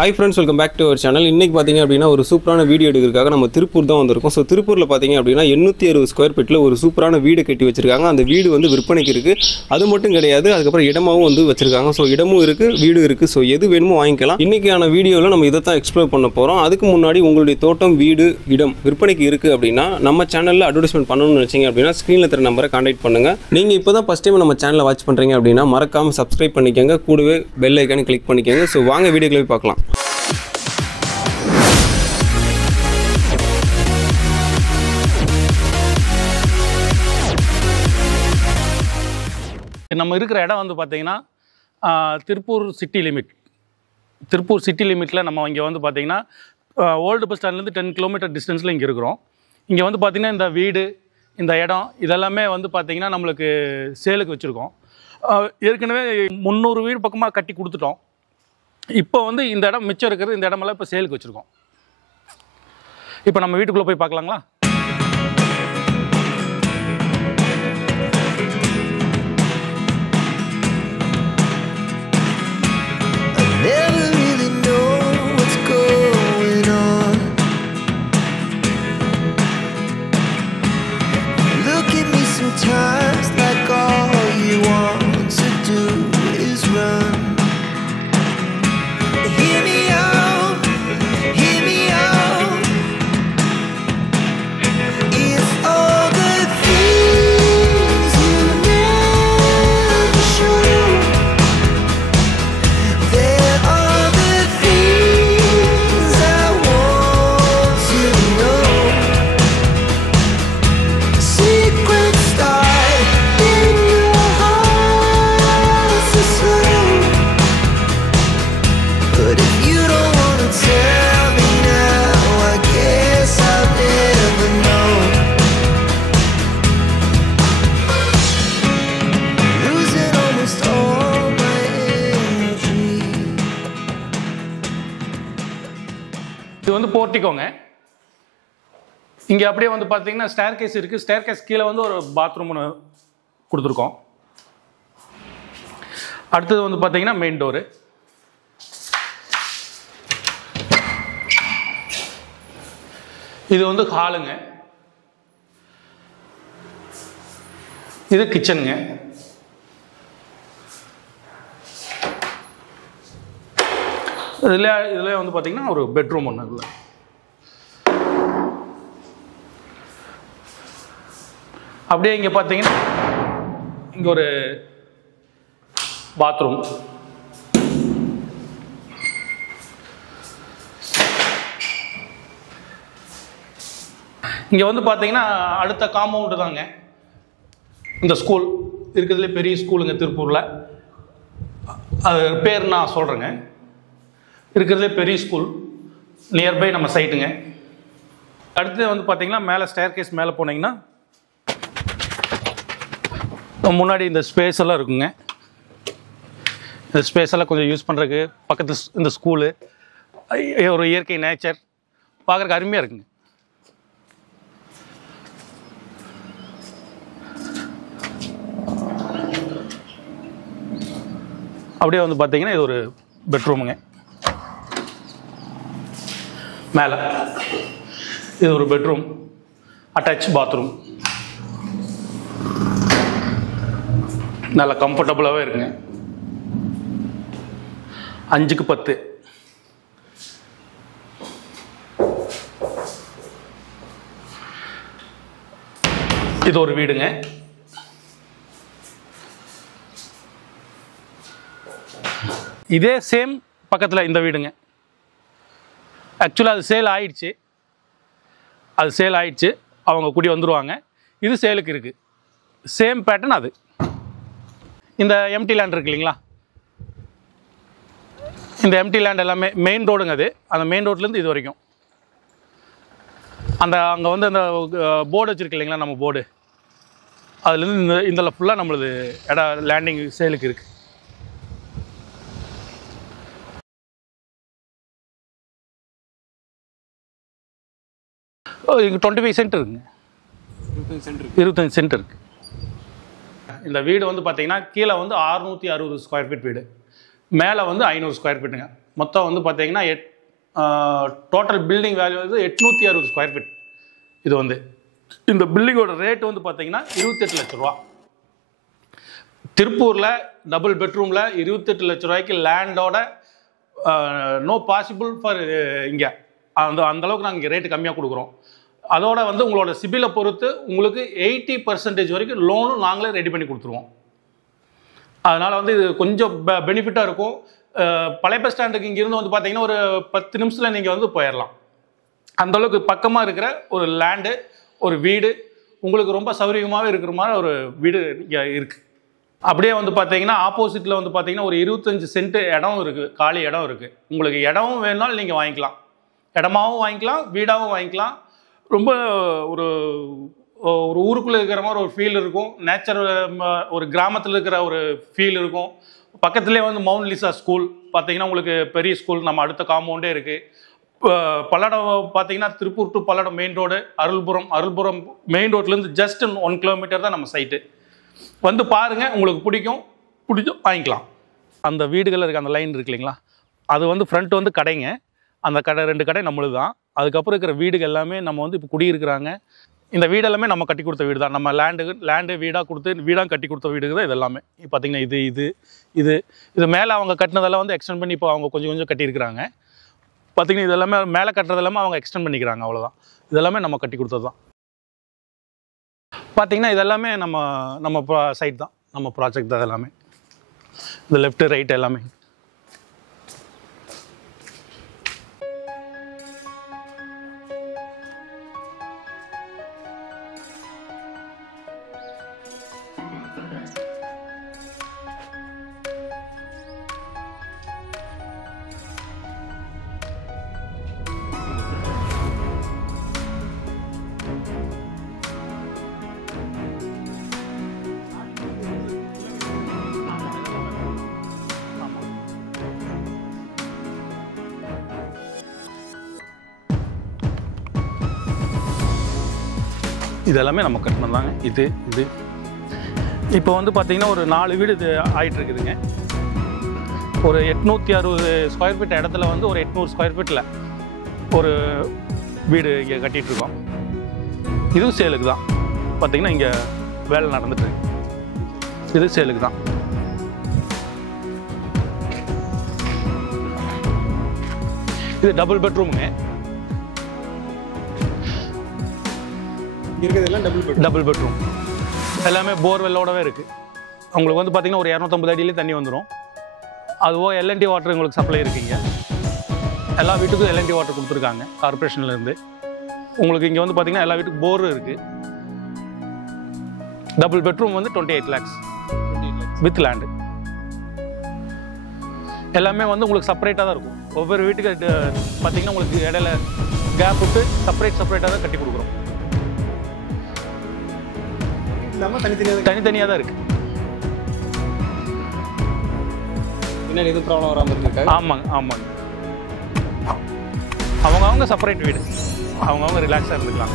Hi friends, welcome back to our channel. இன்னைக்கு பாத்தீங்க அப்படினா ஒரு சூப்பரான வீடியோ எடுக்கிறதுக்காக நம்ம திருப்பூர் தான் வந்திருக்கோம். சோ திருப்பூர்ல பாத்தீங்க அப்படினா 860 ஸ்கொயர் ஃபீட்ல ஒரு சூப்பரான வீடு கட்டி வச்சிருக்காங்க. அந்த வீடு வந்து விற்பனைக்கு இருக்கு. அது மட்டும் கிடையாது, அதுக்கு அப்புறம் இடமாவும் வந்து வச்சிருக்காங்க. சோ இடமும் இருக்கு, வீடு இருக்கு. சோ எது வேணுமோ வாங்கிக்கலாம். இன்னைக்கான வீடியோல நம்ம இத தான் எக்ஸ்ப்ளோர் பண்ண போறோம். அதுக்கு முன்னாடி உங்களுடைய தோட்டம், வீடு, இடம் விற்பனைக்கு இருக்கு அப்படினா நம்ம சேனல்ல அட்வர்டைஸ்மென்ட் பண்ணனும்னு நினைச்சீங்க அப்படினா ஸ்கிரீன்ல தெரிய நம்பரை கான்டாக்ட் பண்ணுங்க. நீங்க இப்போதான் ஃபர்ஸ்ட் டைம் நம்ம சேனலை வாட்ச் பண்றீங்க அப்படினா மறக்காம சப்ஸ்கிரைப் பண்ணிக்கங்க. கூடவே பெல் ஐகானை கிளிக் பண்ணிக்கங்க. சோ வாங்க வீடியோக்குள்ள போய் பார்க்கலாம். நம்ம இருக்கிற இடம் வந்து பார்த்தீங்கன்னா திருப்பூர் சிட்டி லிமிட்டில் நம்ம இங்கே வந்து பார்த்தீங்கன்னா ஓல்டு பஸ் ஸ்டாண்ட்லேருந்து 10 கிலோமீட்டர் டிஸ்டன்ஸில் இங்கே இருக்கிறோம். இங்கே வந்து பார்த்திங்கன்னா இந்த வீடு, இந்த இடம் இதெல்லாமே வந்து பார்த்திங்கன்னா நம்மளுக்கு சேலுக்கு வச்சுருக்கோம். ஏற்கனவே 300 வீடு பக்கமாக கட்டி கொடுத்துட்டோம். இப்போ வந்து இந்த இடம் மிச்சம் இருக்கிறது, இந்த இடமெல்லாம் இப்போ சேலுக்கு வச்சுருக்கோம். இப்போ நம்ம வீட்டுக்குள்ளே போய் பார்க்கலாங்களா? Sometimes like all you want to do is run. Hear me out, hear me out. It's all the things you never show. There are the things I want to know. Secrets but if you don't want to tell me now, I guess I'll never know. Losing almost all my energy. இது வந்து போர்ட்டிக்கோங்க. இங்கே அப்படியே வந்து பார்த்தீங்கன்னா staircase இருக்குது. Staircase கீழே வந்து ஒரு பாத்ரூம் ஒன்று கொடுத்துருக்கோம். அடுத்தது வந்து பார்த்தீங்கன்னா மெயின் டோரு. இது வந்து ஹாலுங்க. இது கிச்சனுங்க. இதில் வந்து பார்த்தீங்கன்னா ஒரு பெட்ரூம் ஒன்று. இதில் அப்படியே இங்கே பார்த்தீங்கன்னா இங்கே ஒரு பாத்ரூம். இங்கே வந்து பார்த்தீங்கன்னா அடுத்த காம்பவுண்டு தாங்க இந்த ஸ்கூல். இருக்கிறதுலே பெரிய ஸ்கூலுங்க திருப்பூரில். அது பேர் நான் சொல்கிறேங்க. இருக்கிறதுலே பெரிய ஸ்கூல், நியர்பை நம்ம சைட்டுங்க. அடுத்து வந்து பார்த்தீங்கன்னா மேலே ஸ்டேர்கேஸ் மேலே போனீங்கன்னா முன்னாடி இந்த ஸ்பேஸ் எல்லாம் இருக்குங்க. இந்த ஸ்பேஸ் எல்லாம் கொஞ்சம் யூஸ் பண்ணுறதுக்கு பக்கத்தில் இந்த ஸ்கூலு, ஒரு இயற்கை நேச்சர் பார்க்குறதுக்கு அருமையாக இருக்குங்க. அப்படியே வந்து பார்த்தீங்கன்னா இது ஒரு பெட்ரூமுங்க. மேலே இது ஒரு பெட்ரூம், அட்டாச் பாத்ரூம். நல்லா கம்ஃபர்டபுளாகவே இருக்குங்க. 5க்கு 10. இது ஒரு வீடுங்க. இதே சேம் பக்கத்தில் இந்த வீடுங்க. ஆக்சுவலாக அது சேல் ஆயிடுச்சு. அவங்க கூடி வந்துடுவாங்க. இது சேலுக்கு இருக்குது. சேம் பேட்டர்ன் அது. இந்த எம்டி லேண்ட் இருக்கு இல்லைங்களா, இந்த எம்டி லேண்ட் எல்லாமே மெயின் ரோடுங்க. அது அந்த மெயின் ரோட்லேருந்து இது வரைக்கும் அங்கே வந்து அந்த போர்டு வச்சுருக்கு இல்லைங்களா, நம்ம போர்டு, அதுலேருந்து இந்த ஃபுல்லாக நம்மளது இடம் லேண்டிங் சேலுக்கு இருக்குது. இங்கே 25 சென்ட் இருக்குங்க. 25 சென்ட் இருக்குது. இந்த வீடு வந்து பார்த்தீங்கன்னா கீழே வந்து 660 ஸ்கொயர் ஃபீட் வீடு, மேலே வந்து 500 ஸ்கொயர் ஃபீட்டுங்க. மொத்தம் வந்து பார்த்தீங்கன்னா டோட்டல் பில்டிங் வேல்யூ வந்து 860 ஸ்கொயர் ஃபீட். இது வந்து இந்த பில்டிங்கோட ரேட் வந்து பார்த்தீங்கன்னா 28 லட்ச ரூபா. திருப்பூரில் டபுள் பெட்ரூமில் 28 லட்ச ரூபாய்க்கு லேண்டோட நோ பாசிபிள் ஃபார் இங்கே அந்தளவுக்கு நாங்கள் இங்கே ரேட்டு கம்மியாக கொடுக்குறோம். அதோட வந்து உங்களோட சிபிலை பொறுத்து உங்களுக்கு 80% வரைக்கும் லோனும் நாங்களே ரெடி பண்ணி கொடுத்துருவோம். அதனால் வந்து இது கொஞ்சம் பெனிஃபிட்டாக இருக்கும். பழைய பஸ் ஸ்டாண்டுக்கு இங்கேருந்து வந்து பார்த்தீங்கன்னா ஒரு 10 நிமிஷத்தில் நீங்கள் வந்து போயிடலாம். அந்தளவுக்கு பக்கமாக இருக்கிற ஒரு லேண்டு, ஒரு வீடு, உங்களுக்கு ரொம்ப சௌகரியமாகவே இருக்கிற மாதிரி ஒரு வீடு இங்கே இருக்குது. அப்படியே வந்து பார்த்தீங்கன்னா ஆப்போசிட்டில் வந்து பார்த்தீங்கன்னா ஒரு 25 சென்ட் இடம் இருக்குது, காலி இடம் இருக்குது. உங்களுக்கு இடமும் வேணுனாலும் நீங்கள் வாங்கிக்கலாம், இடமாவும் வாங்கிக்கலாம், வீடாகவும் வாங்கிக்கலாம். ரொம்ப ஒரு ஒரு ஊருக்குள்ளே இருக்கிற மாதிரி ஒரு ஃபீல் இருக்கும். நேச்சர், ஒரு கிராமத்தில் இருக்கிற ஒரு ஃபீல் இருக்கும். பக்கத்துலேயே வந்து மவுண்ட் லிசா ஸ்கூல் பார்த்தீங்கன்னா உங்களுக்கு பெரிய ஸ்கூல், நம்ம அடுத்த காம்பவுண்டே இருக்குது. பல்லடம் பார்த்தீங்கன்னா Tiruppur to Palladam main road, Arulpuram main ரோட்லேருந்து ஜஸ்ட் 1 கிலோமீட்டர் தான் நம்ம சைட்டு. வந்து பாருங்கள், உங்களுக்கு பிடிக்கும் வாங்கிக்கலாம். அந்த வீடுகள் இருக்குது, அந்த லைன் இருக்கு இல்லைங்களா, அது வந்து ஃப்ரண்ட் வந்து கடைங்க. அந்த கடை 2 கடை நம்மளுது தான். அதுக்கப்புறம் இருக்கிற வீடுகள் எல்லாமே நம்ம வந்து இப்போ குடியிருக்கிறாங்க. இந்த வீடு எல்லாமே நம்ம கட்டி கொடுத்த வீடு தான். நம்ம லேண்டு வீடாக கொடுத்து வீடாக கட்டி கொடுத்த வீடுக்கு தான் இது எல்லாமே. பார்த்தீங்கன்னா இது மேலே அவங்க கட்டினதெல்லாம் வந்து எக்ஸ்டெண்ட் பண்ணி இப்போ அவங்க கொஞ்சம் கட்டியிருக்கிறாங்க. பார்த்தீங்கன்னா இது எல்லாமே மேலே கட்டுறது எல்லாமே அவங்க எக்ஸ்டெண்ட் பண்ணிக்கிறாங்க, அவ்வளோதான். இதெல்லாமே நம்ம கட்டி கொடுத்தது தான். பார்த்தீங்கன்னா இதெல்லாமே நம்ம சைட் தான், நம்ம ப்ராஜெக்ட் தான். எல்லாமே இந்த லெஃப்ட் ரைட் எல்லாமே. இதெல்லாமே நம்ம கட்டணும். இது இப்போ வந்து பார்த்தீங்கன்னா ஒரு 4 வீடு இது ஆகிட்டு இருக்குதுங்க. ஒரு 860 ஸ்கொயர் ஃபீட் இடத்துல வந்து ஒரு 800 ஸ்கொயர் ஃபீட்டில் ஒரு வீடு இங்கே கட்டிகிட்ருக்கோம். இதுவும் சேலுக்கு தான். பார்த்தீங்கன்னா இங்கே வேலை நடந்துட்டு இருக்கு. இது சேலுக்கு தான். இது டபுள் பெட்ரூமுங்க. டபுள் பெட்ரூம் எல்லாமே போர்வெல்லோடவே இருக்குது. உங்களுக்கு வந்து பார்த்தீங்கன்னா ஒரு 250 அடியிலே தண்ணி வந்துடும். அதுவோ எல்என்டி வாட்டர் உங்களுக்கு சப்ளை இருக்குங்க. எல்லா வீட்டுக்கும் எல்என்டி வாட்டர் கொடுத்துருக்காங்க கார்பரேஷன்லேருந்து. உங்களுக்கு இங்கே வந்து பார்த்தீங்கன்னா எல்லா வீட்டுக்கும் போர் இருக்குது. டபுள் பெட்ரூம் வந்து 28 lakhs வித் லேண்டு. எல்லாமே வந்து உங்களுக்கு செப்பரேட்டாக தான் இருக்கும். ஒவ்வொரு வீட்டுக்கு பார்த்தீங்கன்னா உங்களுக்கு இடையில கேப் விட்டு செப்பரேட்டாக தான் கட்டி கொடுக்குறோம். தனித்தனியாக தான் இருக்குது. பின்னாடி எதுவும் ப்ராப்ளம் வராமல் இருக்கு? ஆமாங்க. அவங்க செப்பரேட் வீடு, அவங்க ரிலாக்ஸாக இருந்துக்கலாம்.